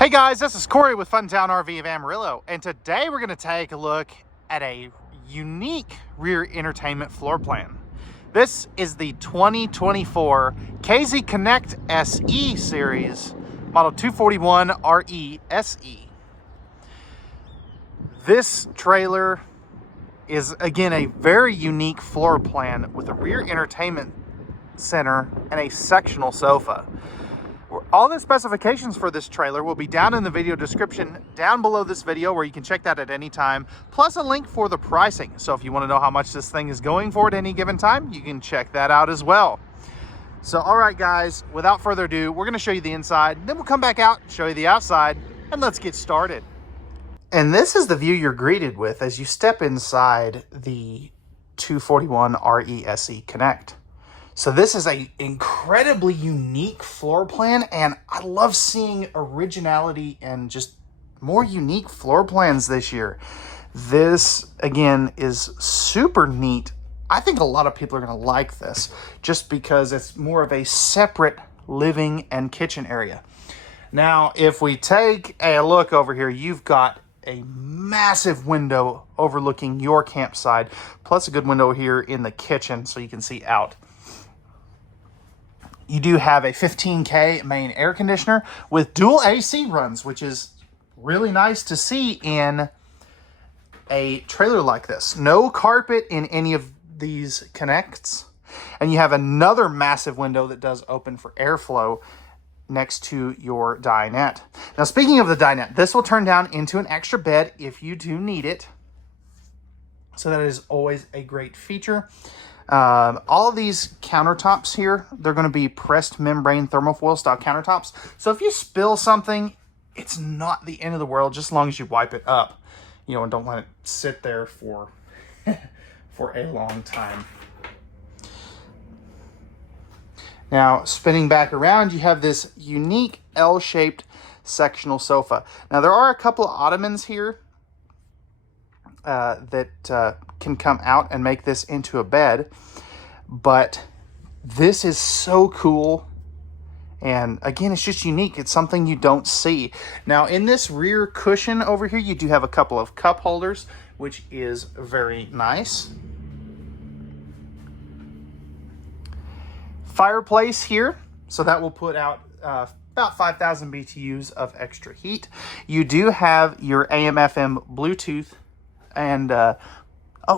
Hey guys, this is Cory with Fun Town RV of Amarillo, and today we're going to take a look at a unique rear entertainment floor plan. This is the 2024 KZ Connect SE series, model 241 RE SE. This trailer is again a very unique floor plan with a rear entertainment center and a sectional sofa. All the specifications for this trailer will be down in the video description down below this video, where you can check that at any time, plus a link for the pricing. So if you want to know how much this thing is going for at any given time, you can check that out as well. So all right guys, without further ado, we're going to show you the inside, then we'll come back out, show you the outside, and let's get started. And this is the view you're greeted with as you step inside the 241 RE SE Connect. So this is an incredibly unique floor plan, and I love seeing originality and just more unique floor plans this year. This, again, is super neat. I think a lot of people are going to like this just because it's more of a separate living and kitchen area. Now, if we take a look over here, you've got a massive window overlooking your campsite, plus a good window here in the kitchen so you can see out. You do have a 15K main air conditioner with dual AC runs, which is really nice to see in a trailer like this. No carpet in any of these connects. And you have another massive window that does open for airflow next to your dinette. Now, speaking of the dinette, this will turn down into an extra bed if you do need it. So that is always a great feature. All of these countertops here, they're going to be pressed membrane thermofoil style countertops. So if you spill something, it's not the end of the world, just as long as you wipe it up, you know, and don't let it sit there for, for a long time. Now, spinning back around, you have this unique L-shaped sectional sofa. Now, there are a couple of ottomans here that can come out and make this into a bed, but this is so cool. And again, it's just unique. It's something you don't see. Now, in this rear cushion over here, you do have a couple of cup holders, which is very nice. Fireplace here, so that will put out about 5,000 BTUs of extra heat. You do have your AM/FM Bluetooth and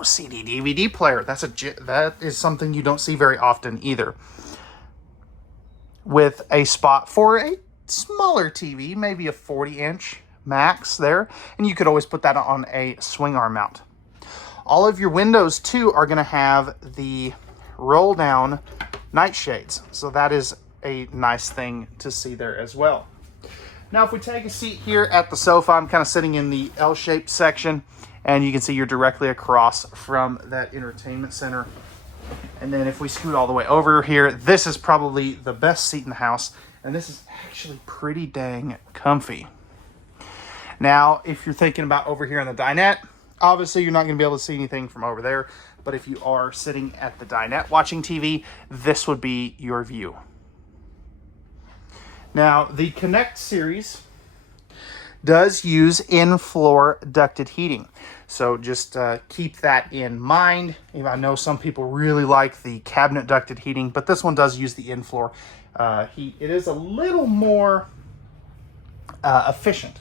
CD DVD player. That is something you don't see very often either. With a spot for a smaller TV, maybe a 40-inch max there, and you could always put that on a swing arm mount. All of your windows too are going to have the roll down night shades, so that is a nice thing to see there as well. Now, if we take a seat here at the sofa, I'm kind of sitting in the L-shaped section, and you can see you're directly across from that entertainment center. And then if we scoot all the way over here, this is probably the best seat in the house, and this is actually pretty dang comfy. Now, if you're thinking about over here in the dinette, obviously you're not going to be able to see anything from over there, but if you are sitting at the dinette watching TV, this would be your view. Now, the Connect series does use in-floor ducted heating. So just keep that in mind. I know some people really like the cabinet ducted heating, but this one does use the in-floor heat. It is a little more efficient.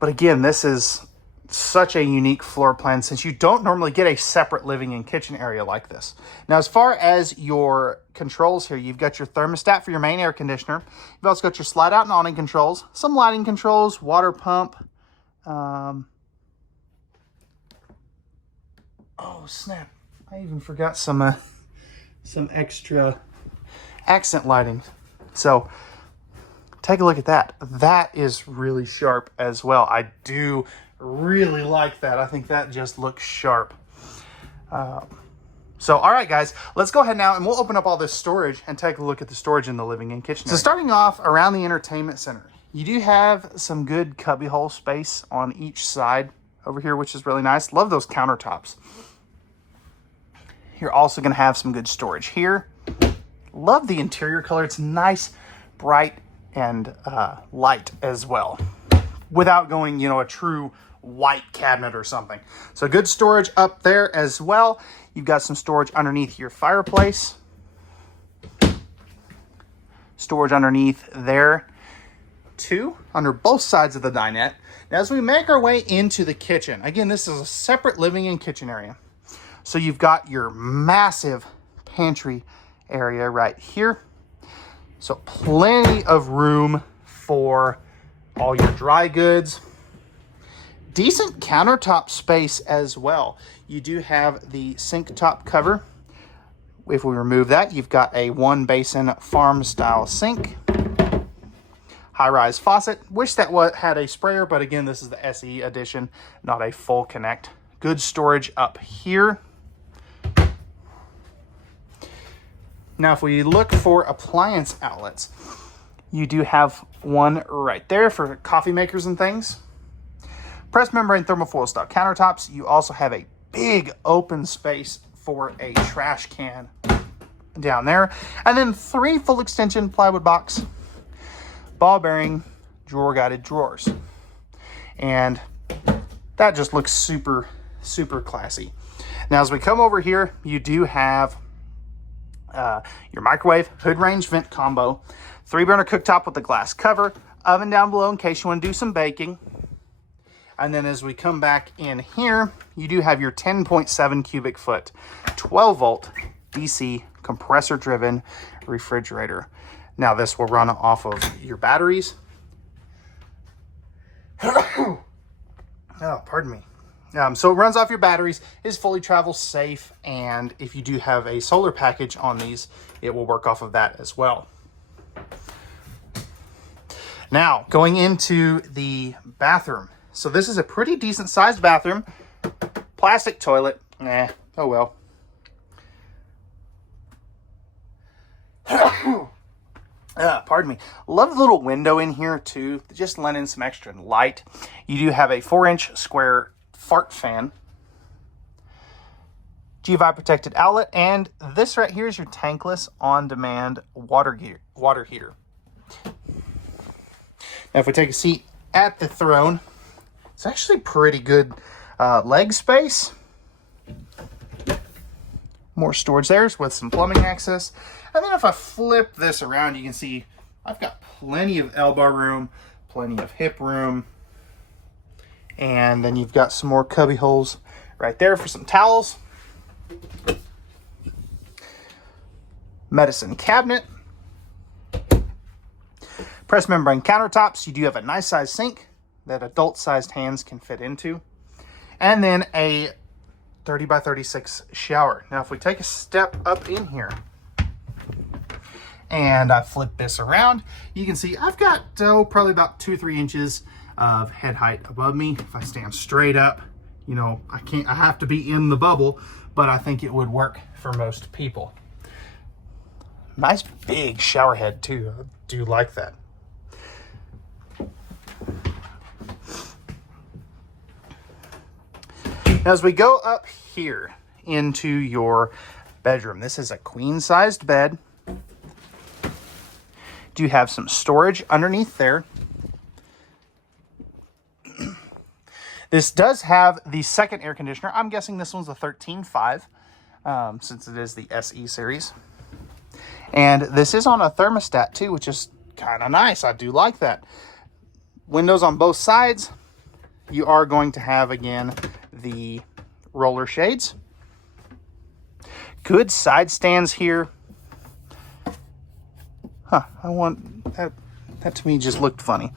But again, this is such a unique floor plan since you don't normally get a separate living and kitchen area like this. Now, as far as your controls here, you've got your thermostat for your main air conditioner. You've also got your slide out and awning controls, some lighting controls, water pump. Oh, snap. I even forgot some extra accent lighting. So take a look at that. That is really sharp as well. I do really like that. I think that just looks sharp. So, all right, guys, let's go ahead now and we'll open up all this storage and take a look at the storage in the living and kitchen area. So starting off around the entertainment center, you do have some good cubbyhole space on each side over here, which is really nice. Love those countertops. You're also going to have some good storage here. Love the interior color. It's nice bright and light as well, without going, a true white cabinet or something. So good storage up there as well. You've got some storage underneath your fireplace. Storage underneath there too, under both sides of the dinette. Now, as we make our way into the kitchen, again, this is a separate living and kitchen area. So you've got your massive pantry area right here. So plenty of room for all your dry goods. Decent countertop space as well. You do have the sink top cover. If we remove that, you've got a 1 basin farm style sink. High-rise faucet. Wish that had a sprayer, but again, this is the SE edition, not a full connect. Good storage up here. Now, if we look for appliance outlets, you do have one right there for coffee makers and things. Pressed membrane thermofoil style countertops. You also have a big open space for a trash can down there. And then 3 full extension plywood box, ball bearing, drawer guided drawers. And that just looks super, super classy. Now, as we come over here, you do have your microwave, hood range vent combo, 3-burner cooktop with a glass cover, oven down below in case you want to do some baking. And then as we come back in here, you do have your 10.7 cubic foot, 12 volt DC compressor driven refrigerator. Now this will run off of your batteries. Oh, pardon me. So it runs off your batteries, is fully travel safe, and if you do have a solar package on these, it will work off of that as well. Now, going into the bathroom. So this is a pretty decent sized bathroom. Plastic toilet. Oh well. Pardon me. Love the little window in here too. Just lend in some extra light. You do have a 4-inch square fart fan. GVWR protected outlet. And this right here is your tankless on-demand water heater. Now if we take a seat at the throne, it's actually pretty good leg space. More storage there with some plumbing access. And then if I flip this around, you can see I've got plenty of elbow room, plenty of hip room. And then you've got some more cubby holes right there for some towels. Medicine cabinet. Pressed membrane countertops. You do have a nice sized sink that adult-sized hands can fit into. And then a 30 by 36 shower. Now, if we take a step up in here and I flip this around, you can see I've got probably about 2-3 inches of head height above me. If I stand straight up, I have to be in the bubble, but I think it would work for most people. Nice big shower head too. I do like that. As we go up here into your bedroom, this is a queen-sized bed. Do have some storage underneath there. This does have the second air conditioner. I'm guessing this one's a 13.5, since it is the SE series. And this is on a thermostat too, which is kind of nice. I do like that. Windows on both sides. You are going to have, again, the roller shades. Good side stands here. I want that. That to me just looked funny.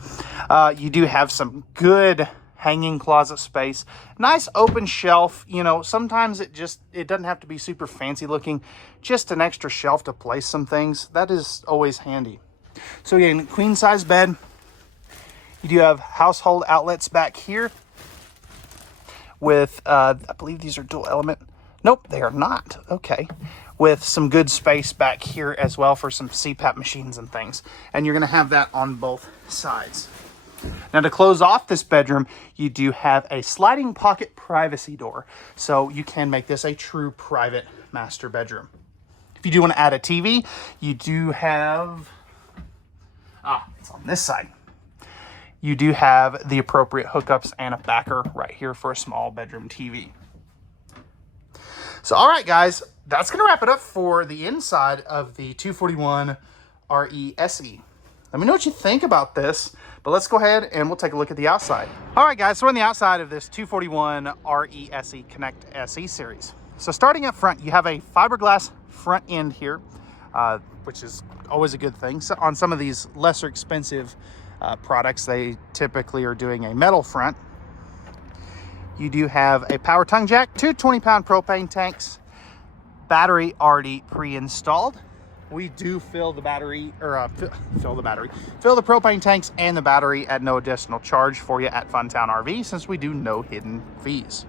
You do have some good hanging closet space. Nice open shelf. Sometimes it doesn't have to be super fancy looking. Just an extra shelf to place some things. That is always handy. So again, queen size bed. You do have household outlets back here with, I believe these are dual element. Nope, they are not. Okay. With some good space back here as well for some CPAP machines and things. And you're going to have that on both sides. Now, to close off this bedroom, you do have a sliding pocket privacy door. So you can make this a true private master bedroom. If you do want to add a TV, you do have It's on this side. You do have the appropriate hookups and a backer right here for a small bedroom TV. So, all right, guys, that's going to wrap it up for the inside of the 241 RE SE. Let me know what you think about this, but let's go ahead and we'll take a look at the outside. All right, guys, so we're on the outside of this 241 RE SE Connect SE series. So starting up front, you have a fiberglass front end here, which is always a good thing. So on some of these lesser expensive products, they typically are doing a metal front. You do have a power tongue jack, two 20-pound propane tanks, battery already pre-installed. We do fill the battery, or fill the propane tanks and the battery at no additional charge for you at Fun Town RV, since we do no hidden fees.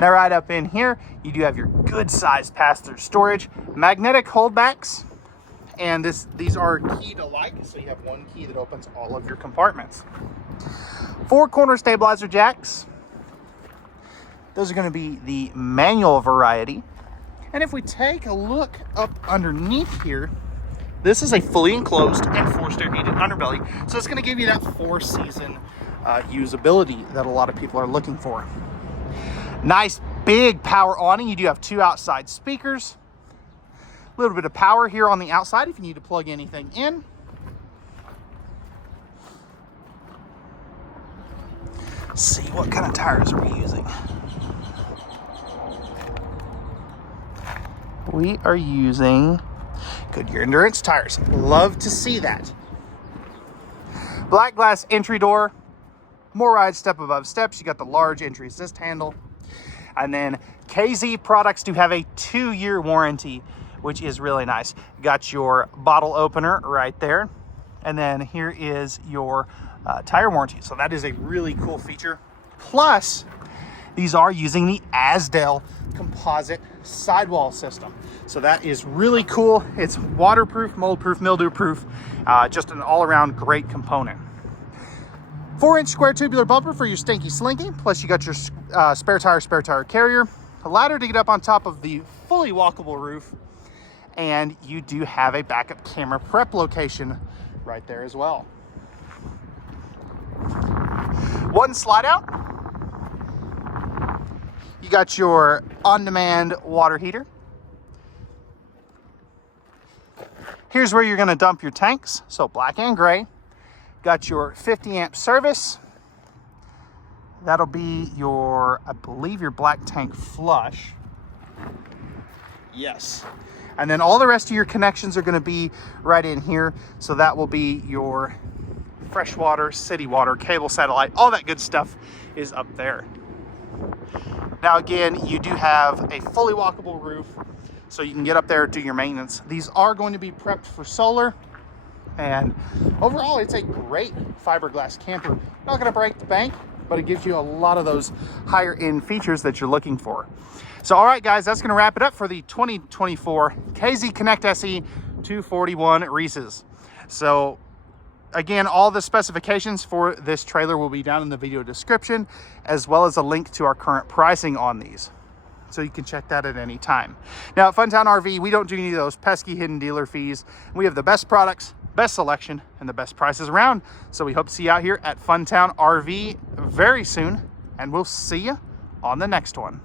Now right up in here, you do have your good sized pass-through storage, magnetic holdbacks, and these are keyed alike, so you have one key that opens all of your compartments. 4 corner stabilizer jacks. Those are going to be the manual variety. And if we take a look up underneath here, this is a fully enclosed and forced air heated underbelly. So it's going to give you that 4-season usability that a lot of people are looking for. Nice big power awning. You do have 2 outside speakers. A little bit of power here on the outside if you need to plug anything in. Let's see, what kind of tires are we using? We are using Goodyear Endurance tires. Love to see that. Black glass entry door, more ride step above steps. You got the large entry assist handle. And then KZ products do have a 2-year warranty, which is really nice. Got your bottle opener right there. And then here is your tire warranty. So that is a really cool feature. Plus, these are using the Azdel composite sidewall system. So that is really cool. It's waterproof, mold-proof, mildew-proof, just an all-around great component. 4-inch square tubular bumper for your stinky slinky. Plus you got your spare tire carrier. A ladder to get up on top of the fully walkable roof. And you do have a backup camera prep location right there as well. One slide out. You got your on-demand water heater. Here's where you're going to dump your tanks, so black and gray. Got your 50-amp service. That'll be your, I believe, your black tank flush. Yes. And then all the rest of your connections are going to be right in here. So that will be your freshwater, city water, cable, satellite, all that good stuff is up there. Now again, you do have a fully walkable roof, so you can get up there, do your maintenance. These are going to be prepped for solar, and overall it's a great fiberglass camper. Not going to break the bank, but it gives you a lot of those higher end features that you're looking for. So all right guys, that's going to wrap it up for the 2024 KZ Connect SE 241 Reese's. So again, all the specifications for this trailer will be down in the video description, as well as a link to our current pricing on these. So you can check that at any time. Now at Fun Town RV, we don't do any of those pesky hidden dealer fees. We have the best products, best selection, and the best prices around. So we hope to see you out here at Fun Town RV very soon, and we'll see you on the next one.